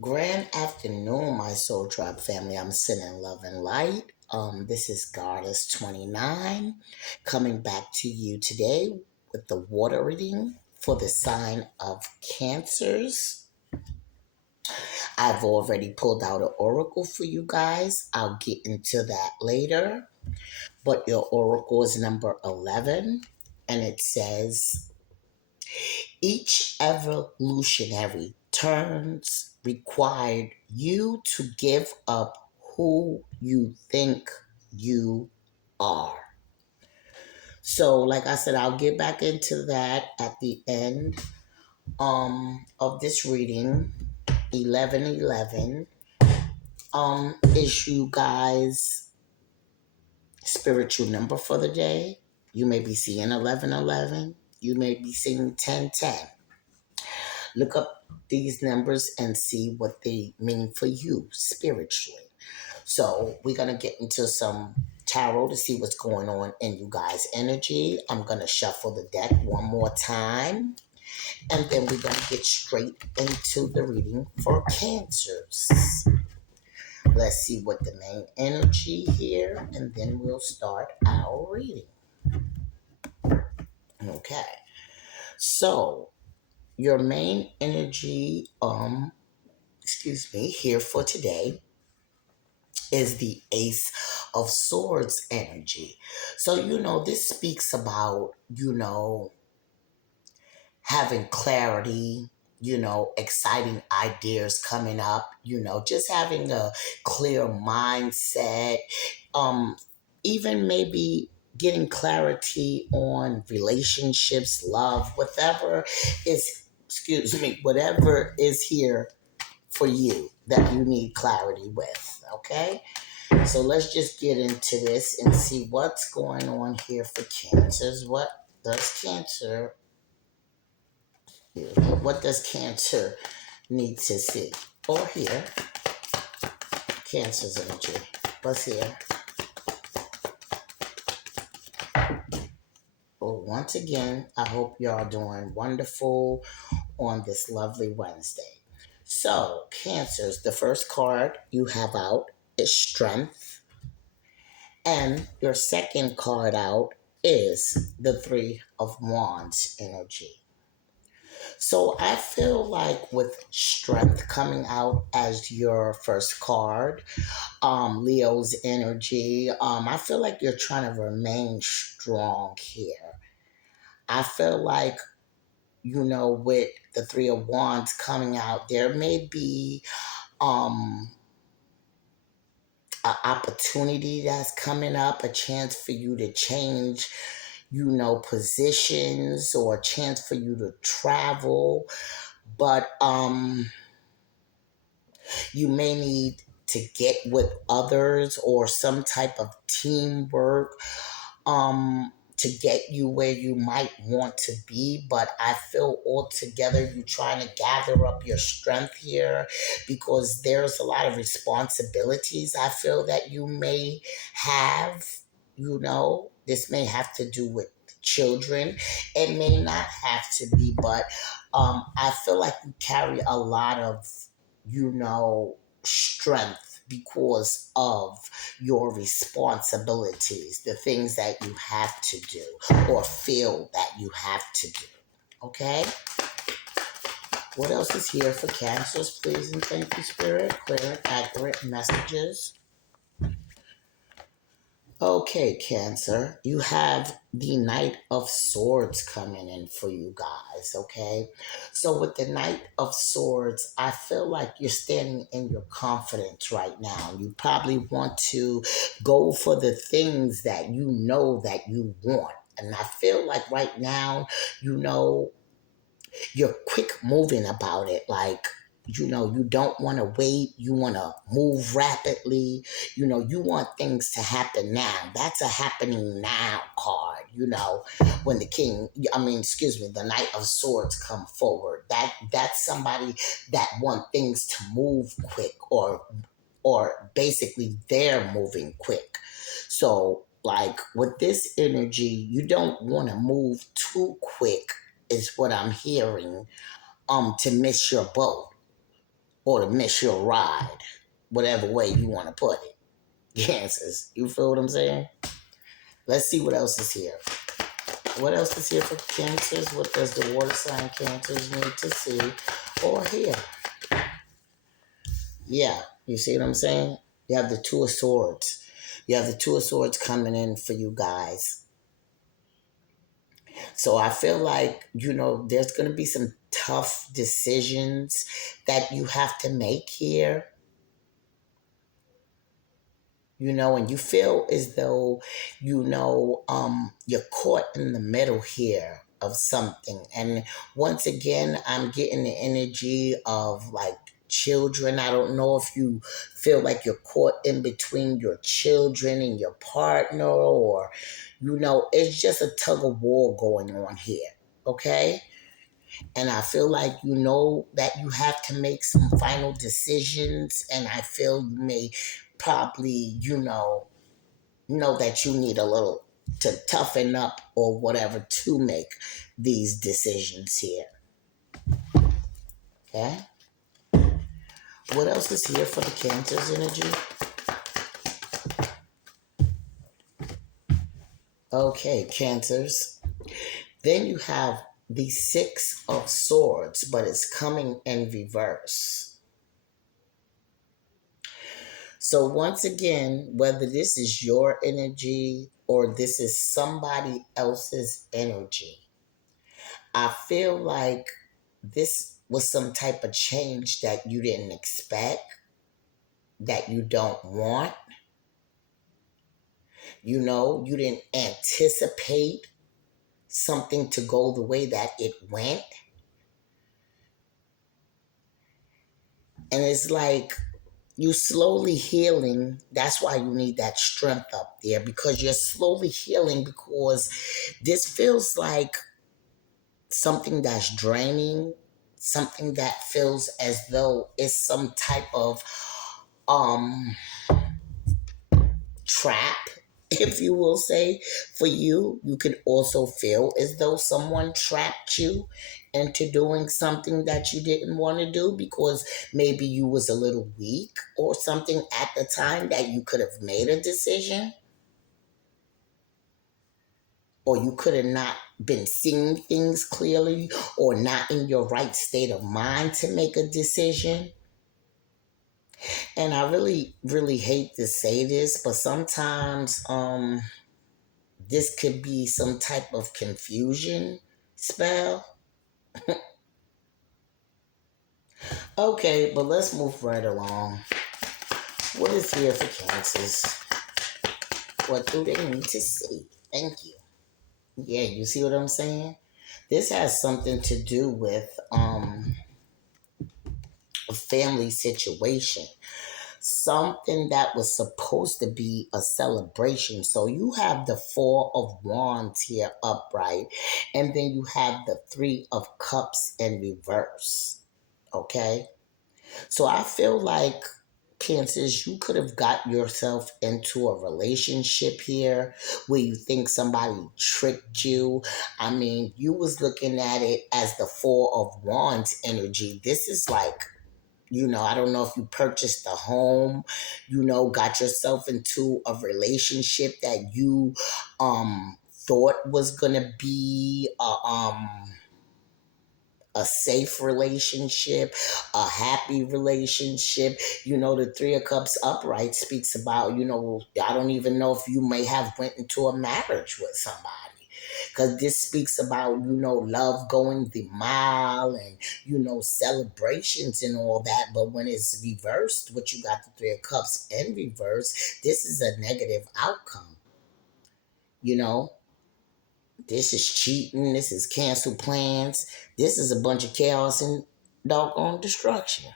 Grand afternoon, my Soul Tribe family. I'm sending love and light. This is Goddess 29 coming back to you today with the water reading for the sign of Cancers. I've already pulled out an oracle for you guys. I'll get into that later. But your oracle is number 11, and it says each evolutionary turns required you to give up who you think you are. So, like I said, I'll get back into that at the end of this reading. 1111 is you guys' spiritual number for the day. You may be seeing 1111. You may be seeing 1010. Look up these numbers and see what they mean for you spiritually. So we're going to get into some tarot to see what's going on in you guys' energy. I'm going to shuffle the deck one more time. And then we're going to get straight into the reading for Cancers. Let's see what the main energy here, and then we'll start our reading. Okay. So your main energy, here for today is the Ace of Swords energy. So, this speaks about, having clarity, exciting ideas coming up, just having a clear mindset, um, even maybe getting clarity on relationships, love, whatever is here for you that you need clarity with. Okay. So let's just get into this and see what's going on here for cancers. Does cancer, what does cancer need to see or hear? Cancer's energy. Let's hear. Well, once again, I hope y'all doing wonderful on this lovely Wednesday. So, cancers, the first card you have out is strength. And your second card out is the Three of Wands energy. So I feel like with strength coming out as your first card, Leo's energy, I feel like you're trying to remain strong here. I feel like, with the Three of Wands coming out, there may be um, an opportunity that's coming up, a chance for you to change, positions or a chance for you to travel. But you may need to get with others or some type of teamwork to get you where you might want to be. But I feel altogether you trying to gather up your strength here because there's a lot of responsibilities I feel that you may have. This may have to do with children. It may not have to be, but I feel like you carry a lot of, strength because of your responsibilities, the things that you have to do or feel that you have to do. Okay? What else is here for cancers? Please and thank you, Spirit. Clear and accurate messages. Okay, Cancer, you have the Knight of Swords coming in for you guys, okay? So, with the Knight of Swords, I feel like you're standing in your confidence right now. You probably want to go for the things that you know that you want. And I feel like right now, you know, you're quick moving about it. Like, you don't want to wait. You want to move rapidly. You want things to happen now. That's a happening now card. When the Knight of Swords come forward. That's somebody that want things to move quick or basically they're moving quick. So, like with this energy, you don't want to move too quick, is what I'm hearing, to miss your boat. or to miss your ride, whatever way you want to put it. Cancers. You feel what I'm saying? Let's see what else is here. What else is here for cancers? What does the water sign cancers need to see or hear? Yeah, you see what I'm saying? You have the Two of Swords. You have the Two of Swords coming in for you guys. So I feel like, there's going to be some tough decisions that you have to make here. And you feel as though, you're caught in the middle here of something. And once again, I'm getting the energy of like children. I don't know if you feel like you're caught in between your children and your partner, or, it's just a tug of war going on here. Okay. And I feel like that you have to make some final decisions. And I feel you may probably, know that you need a little to toughen up or whatever to make these decisions here. Okay? What else is here for the Cancer's energy? Okay, Cancers. Then you have the Six of Swords, but it's coming in reverse. So once again, whether this is your energy or this is somebody else's energy, I feel like this was some type of change that you didn't expect, that you don't want. You didn't anticipate something to go the way that it went. And it's like you slowly healing. That's why you need that strength up there, because you're slowly healing, because this feels like something that's draining, something that feels as though it's some type of um trap, if you will say, for you. You can also feel as though someone trapped you into doing something that you didn't want to do, because maybe you was a little weak or something at the time that you could have made a decision, or you could have not been seeing things clearly, or not in your right state of mind to make a decision. And I really, really hate to say this, but sometimes this could be some type of confusion spell. Okay, but let's move right along. What is here for Cancers? What do they need to see? Thank you. Yeah, you see what I'm saying? This has something to do with a family situation. Something that was supposed to be a celebration. So you have the Four of Wands here upright, and then you have the Three of Cups in reverse. Okay? So I feel like, Cancers, you could have got yourself into a relationship here where you think somebody tricked you. I mean, you was looking at it as the Four of Wands energy. This is like, I don't know if you purchased a home, got yourself into a relationship that you thought was gonna be a safe relationship, a happy relationship. The Three of Cups upright speaks about, I don't even know if you may have went into a marriage with somebody. Because this speaks about, love going the mile and, celebrations and all that. But when it's reversed, what you got the Three of Cups in reverse, this is a negative outcome. You know, this is cheating. This is cancel plans. This is a bunch of chaos and doggone destruction.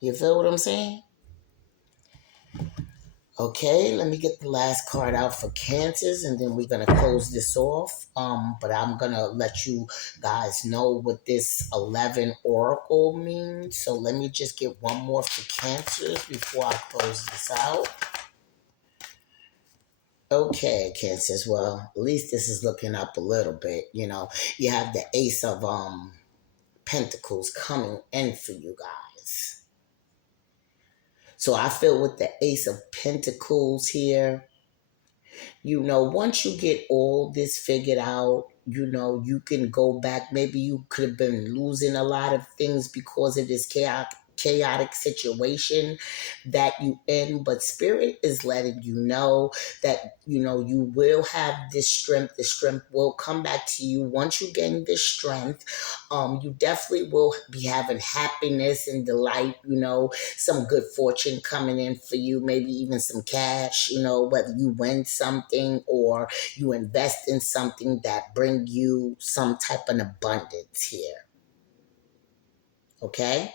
You feel what I'm saying? Okay, let me get the last card out for Cancers, and then we're gonna close this off. But I'm gonna let you guys know what this 11 Oracle means. So let me just get one more for Cancers before I close this out. Okay, Cancers. Well, at least this is looking up a little bit. You have the Ace of Pentacles coming in for you guys. desires. So I feel with the Ace of Pentacles here, once you get all this figured out, you can go back. Maybe you could have been losing a lot of things because of this chaotic situation that you in, but spirit is letting you know that you will have this strength. The strength will come back to you once you gain this strength. You definitely will be having happiness and delight, some good fortune coming in for you, maybe even some cash, whether you win something or you invest in something that bring you some type of abundance here. Okay?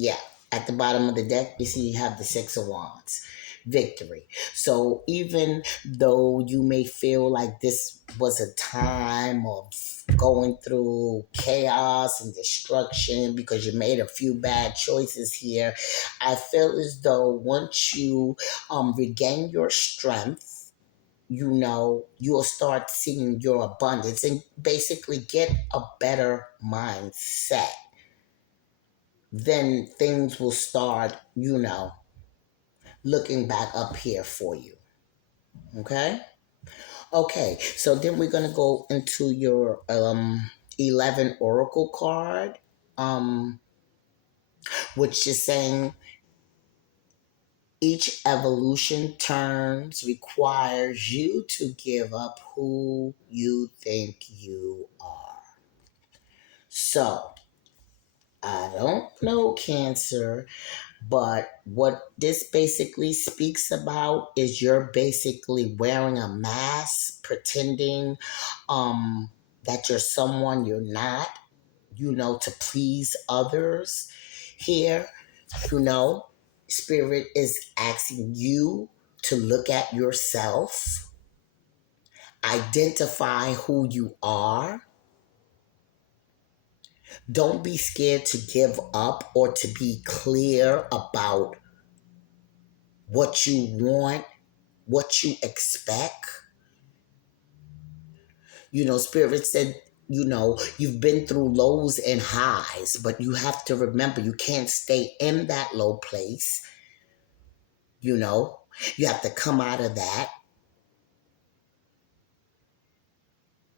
Yeah. At the bottom of the deck, you see you have the Six of Wands. Victory. So even though you may feel like this was a time of going through chaos and destruction because you made a few bad choices here, I feel as though once you regain your strength, you'll start seeing your abundance and basically get a better mindset. Then things will start, looking back up here for you. Okay? Okay, so then we're gonna go into your 11 Oracle card, um, which is saying each evolution turns requires you to give up who you think you are. So I don't know, Cancer, but what this basically speaks about is you're basically wearing a mask, pretending that you're someone you're not, to please others here. You know, Spirit is asking you to look at yourself, identify who you are. Don't be scared to give up or to be clear about what you want, what you expect. Spirit said, you've been through lows and highs, but you have to remember you can't stay in that low place. You have to come out of that,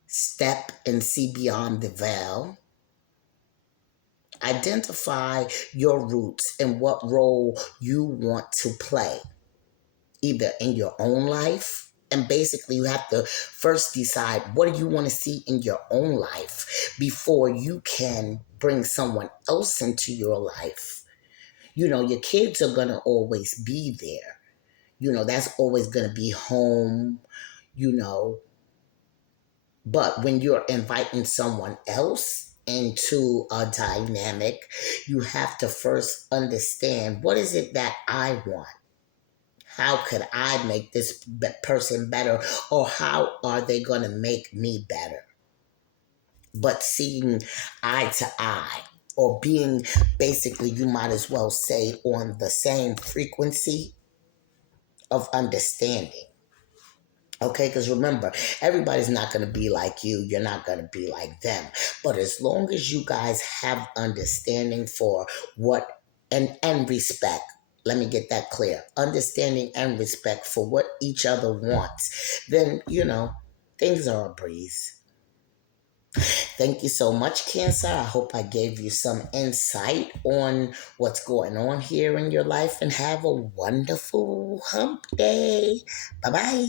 step and see beyond the veil. Identify your roots and what role you want to play, either in your own life. And basically, you have to first decide what do you want to see in your own life before you can bring someone else into your life. Your kids are going to always be there. That's always going to be home, you know. But when you're inviting someone else into a dynamic, you have to first understand what is it that I want? How could I make this person better? Or how are they going to make me better? But seeing eye to eye, or being basically, you might as well say, on the same frequency of understanding. Okay, because remember, everybody's not going to be like you. You're not going to be like them. But as long as you guys have understanding for what and respect, let me get that clear. Understanding and respect for what each other wants, then, things are a breeze. Thank you so much, Cancer. I hope I gave you some insight on what's going on here in your life, and have a wonderful hump day. Bye-bye.